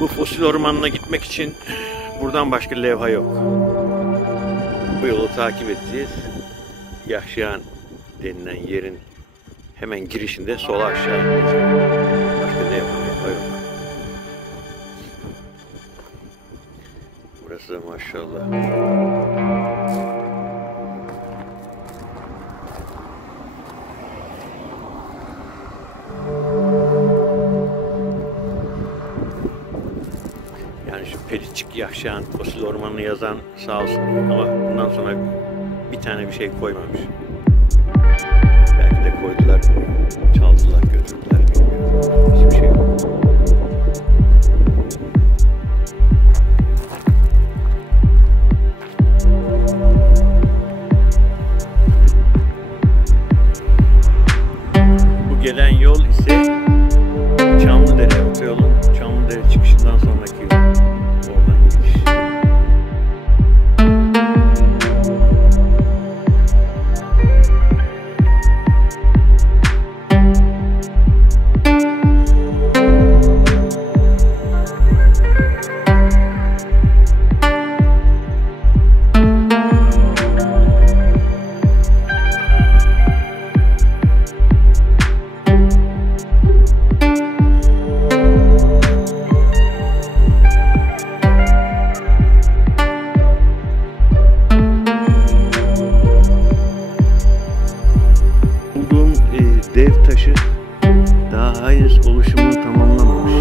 Bu fosil ormanına gitmek için buradan başka levha yok. Bu yolu takip edeceğiz. Yahşihan denilen yerin hemen girişinde sola aşağı ineceğiz. Başka levha yok. Burası da maşallah. Yani şu Peliçik Yahşihan Fosil Ormanı'nı yazan sağ olsun ama bundan sonra bir tane bir şey koymamış. Belki de koydular, çaldılar, götürdüler, bilmiyorum. Hiçbir şey yok. Bu gelen yol ise Çamlıdere otoyolun Çamlıdere çıkışından sonraki yol. Oradan gidiş. Dev taşı daha henüz oluşumunu tamamlamamış.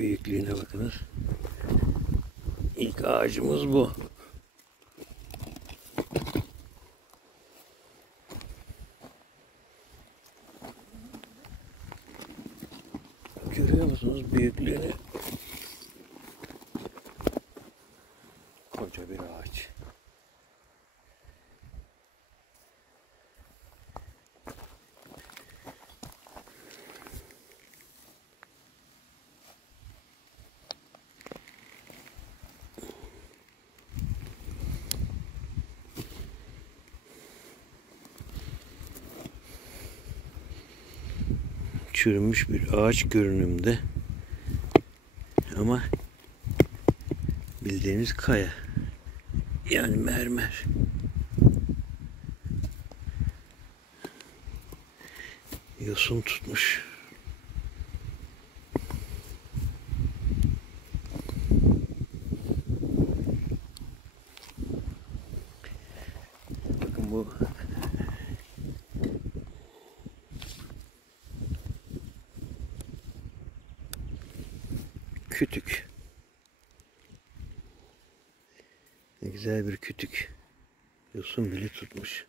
büyüklüğüne bakınız. İlk ağacımız bu. Görüyor musunuz büyüklüğünü? Koca bir ağaç. Çürümüş bir ağaç görünümde ama bildiğimiz kaya, yani mermer. Yosun tutmuş. Bakın bu kütük. Ne güzel bir kütük. Yosun bile tutmuş.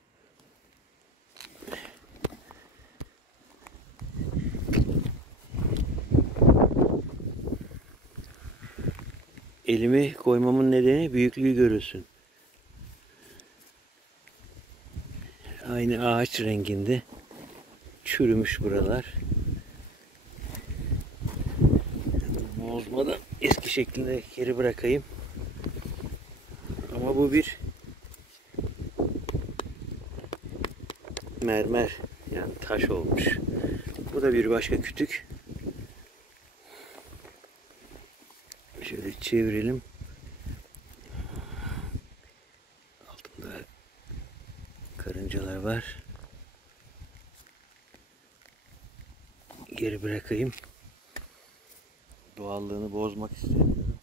Elimi koymamın nedeni büyüklüğü görülsün. Aynı ağaç renginde çürümüş buralar. Bozmadan eski şeklinde geri bırakayım. Ama bu bir mermer, yani taş olmuş. Bu da bir başka kütük. Şöyle çevirelim. Altında karıncalar var. Geri bırakayım. Doğallığını bozmak istemiyorum.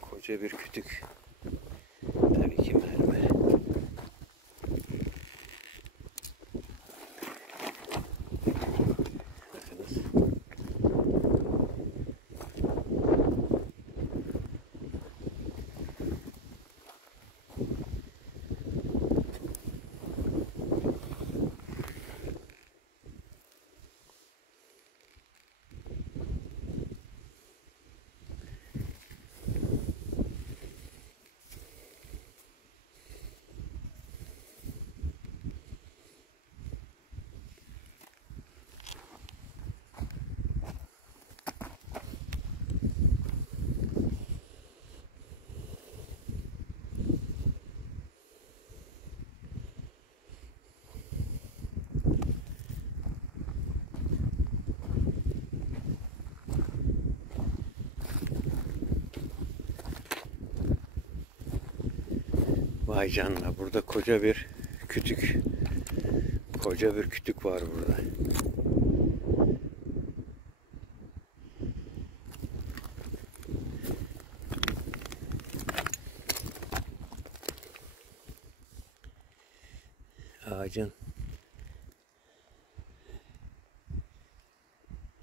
Koca bir kütük. Tabii ki mermer. Bakınız. Vay canına, burada koca bir kütük. Koca bir kütük var burada. Ağacın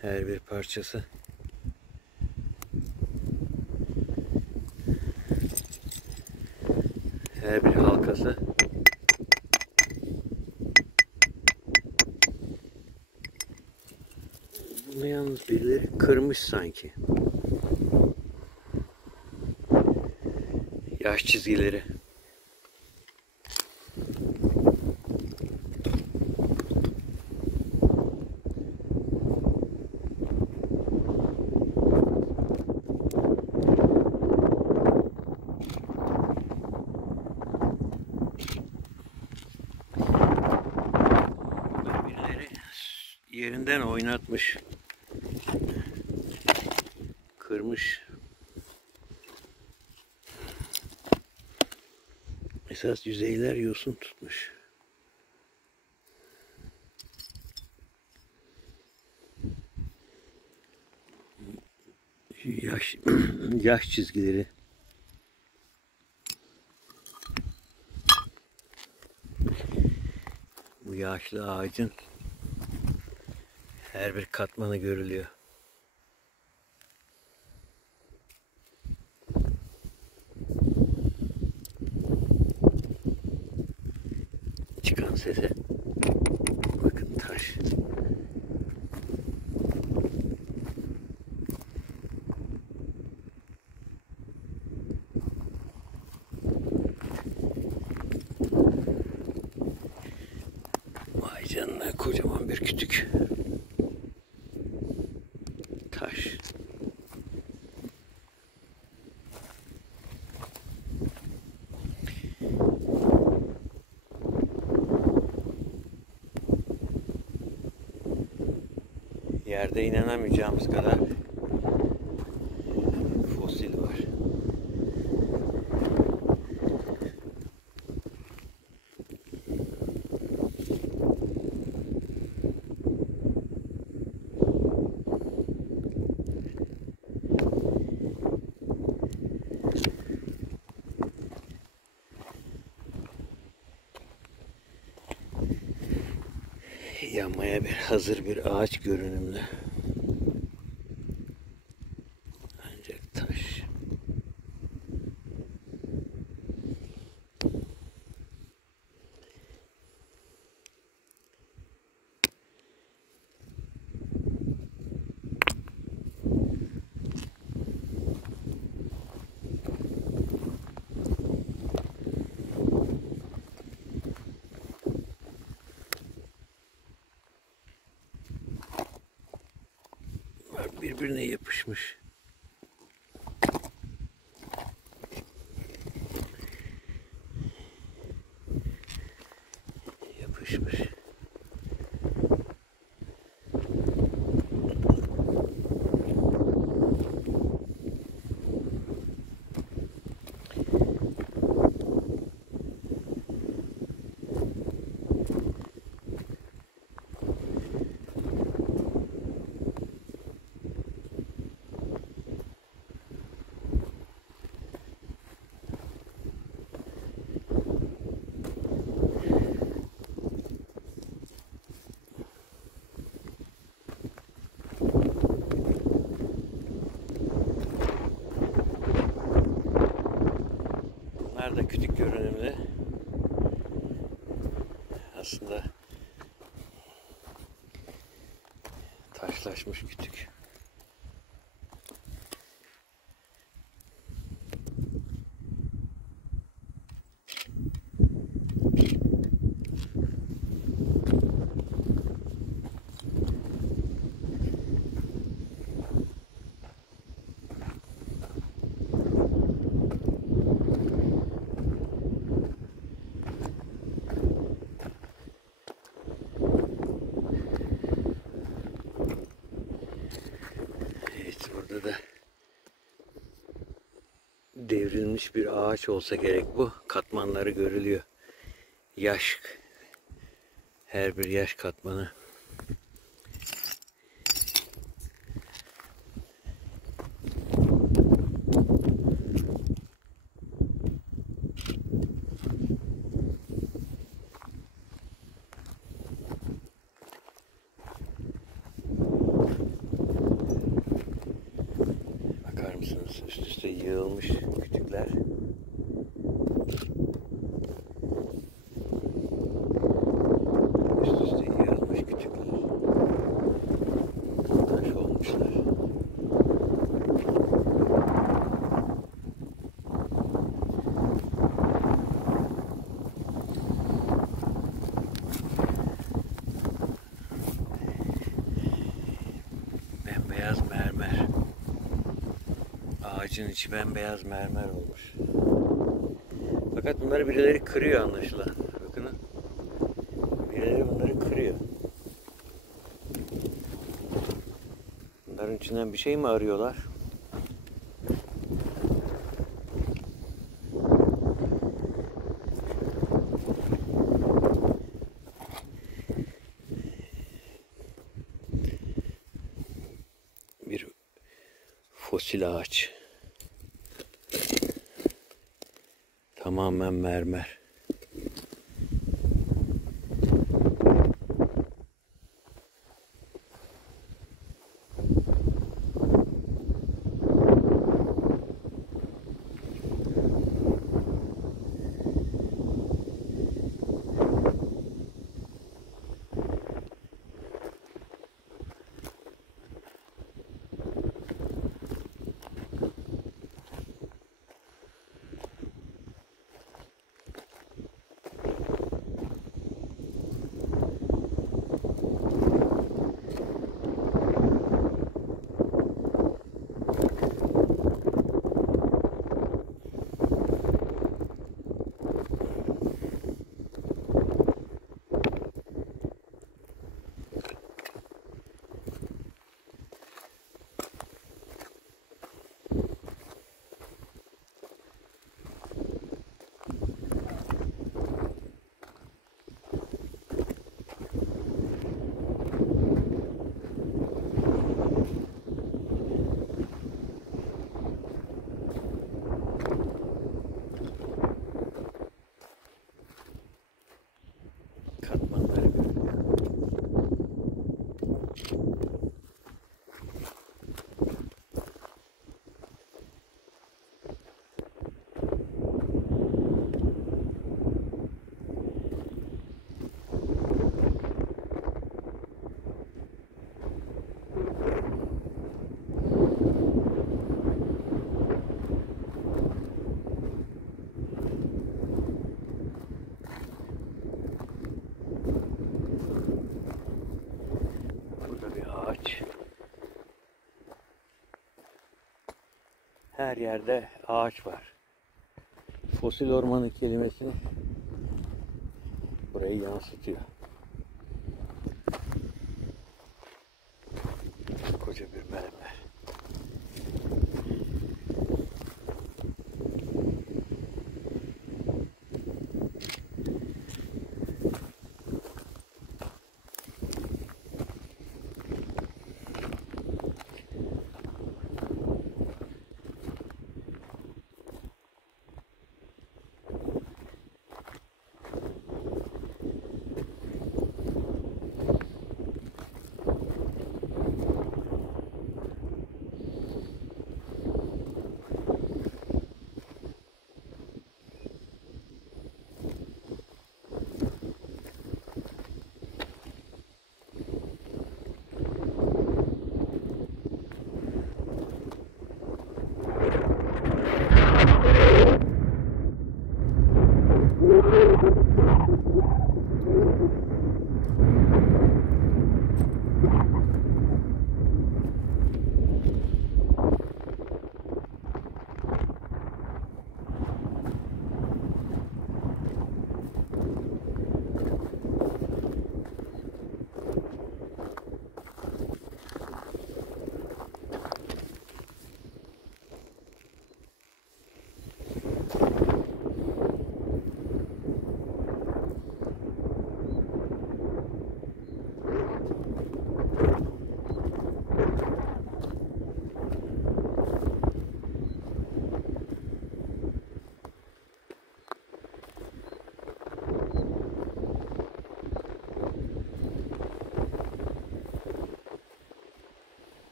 her bir parçası her bir halkası bunu yalnız birileri kırmış sanki. Yaş çizgileri. Yerinden oynatmış, kırmış. Esas yüzeyler yosun tutmuş. Yaş çizgileri. yaşlı ağacın her bir katmanı görülüyor. Çıkan sese bakın, taş. Vay canına, kocaman bir kütük. Taş. Yerde inanamayacağımız kadar fosil var. Yanmaya hazır bir ağaç görünümlü. Ancak taş. Birbirine yapışmış. Yapışmış. Bunlar da kütük görünümlü. Aslında taşlaşmış kütük. Burada da devrilmiş bir ağaç olsa gerek bu. Katmanları görülüyor. Yaş. Her bir yaş katmanı. Üst üste yığılmış kütükler. Üst üste yığılmış kütükler. Taş olmuşlar. Bembeyaz mermer. Ağacın içi bembeyaz mermer olmuş. Fakat bunları birileri kırıyor anlaşılan. Bakın. Birileri bunları kırıyor. Bunların içinden bir şey mi arıyorlar? Bir fosil ağaç. Tamamen mermer. Her yerde ağaç var. Fosil ormanı kelimesini burayı yansıtıyor. Koca bir mermer.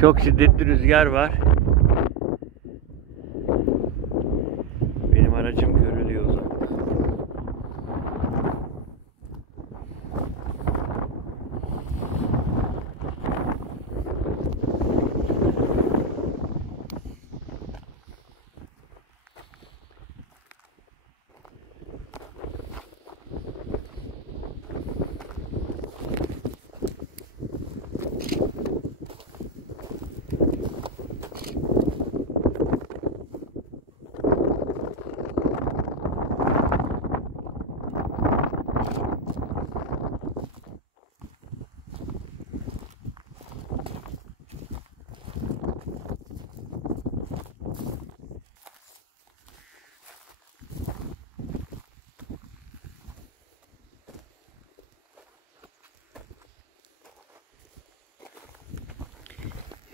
Çok şiddetli rüzgar var. Benim aracım görülüyor o zaman.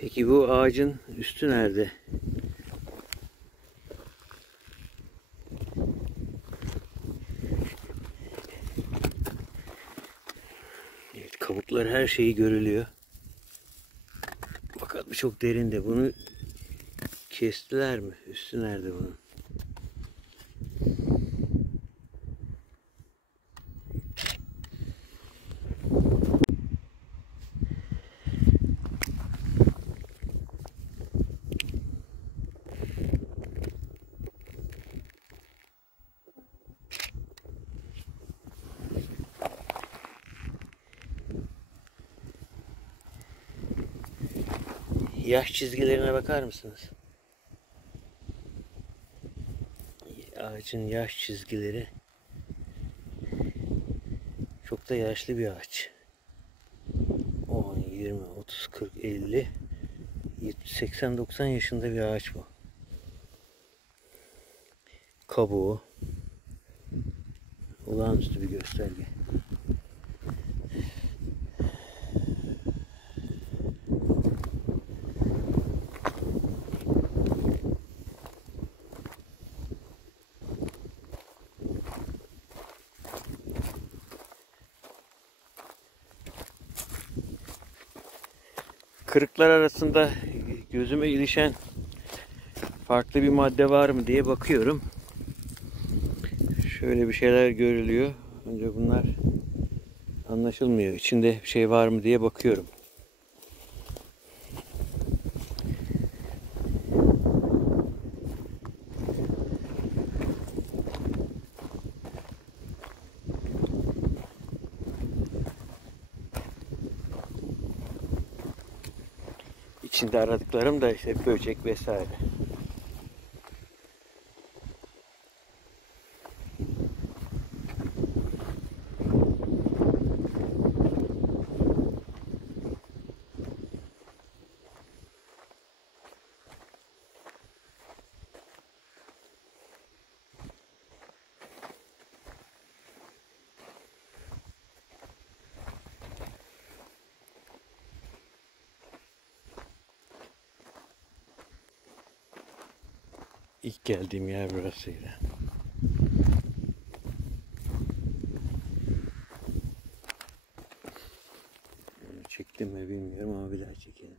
Peki bu ağacın üstü nerede? Evet, kabuklar her şeyi görülüyor. Fakat bu çok derinde. Bunu kestiler mi? Üstü nerede bunun? Yaş çizgilerine bakar mısınız? Ağacın yaş çizgileri. Çok da yaşlı bir ağaç. 10, 20, 30, 40, 50, 80, 90 yaşında bir ağaç bu. Kabuğu olağanüstü bir gösterge. Kırıklar arasında gözüme ilişen farklı bir madde var mı diye bakıyorum. Şöyle bir şeyler görülüyor. Önce bunlar anlaşılmıyor. İçinde bir şey var mı diye bakıyorum. İçinde aradıklarım da işte böcek vesaire. İlk geldiğim yer burasıydı. Çektim mi bilmiyorum ama bir daha çekelim.